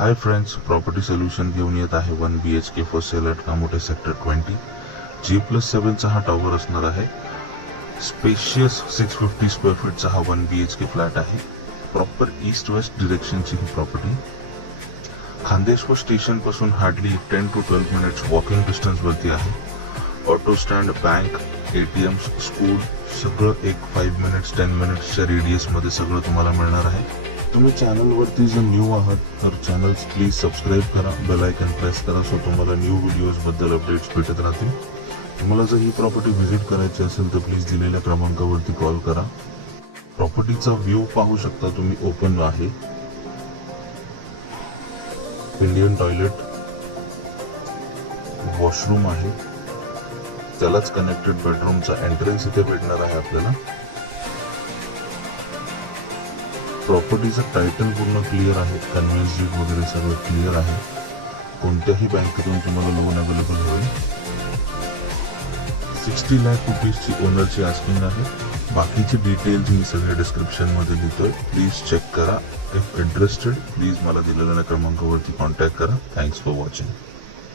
Hi friends, property solution घेऊन येत आहे 1 BHK for sale at Kamothe sector 20. G+7 हा टॉवर असणार आहे. स्पेशियस 650 स्क्वेअर फीटचा हा 1 BHK फ्लॅट आहे. प्रॉपर ईस्ट वेस्ट डिरेक्शनची ही प्रॉपर्टी. खांदेश्वर स्टेशन पासून hardly 10 to 12 minutes walking distance वरती आहे. Auto stand, bank, ATM, school सगळं एक 5 मिनिट्स 10 मिनिट्सच्या रेडियस मध्ये सगळं तुम्हाला मिळणार आहे. तुम्ही चॅनल वरती जर न्यू आहात तर चॅनल प्लीज सबस्क्राईब करा, बेल आयकन प्रेस करा, सो तुम्हाला न्यू व्हिडिओज बद्दल अपडेट्स भेटत राहतील. तुम्हाला जर ही प्रॉपर्टी व्हिजिट करायची असेल तर प्लीज दिलेल्या क्रमांकावरती कॉल करा. प्रॉपर्टीचा व्ह्यू पाहू शकता तुम्ही, ओपन आहे. इंडियन टॉयलेट, वॉशरूम आहे, त्यालाच कनेक्टेड बेडरूमचा एंट्रन्स इथे भेटणार आहे आपल्याला. प्रॉपर्टीचं टायटल पूर्ण क्लिअर आहे, कन्व्हेन्स डीड वगैरे सगळं क्लिअर आहे. कोणत्याही बँकेतून तुम्हाला लोन अवेलेबल होईल. 60 लाख रुपीजची ओनरची आस्किंग आहे. बाकीचे डिटेल्स मी सगळे डिस्क्रिप्शन मध्ये लिहितोय, प्लीज चेक करा. इफ इंटरेस्टेड प्लीज मला दिलेल्या क्रमांकावरती कॉन्टॅक्ट करा. Thanks for watching.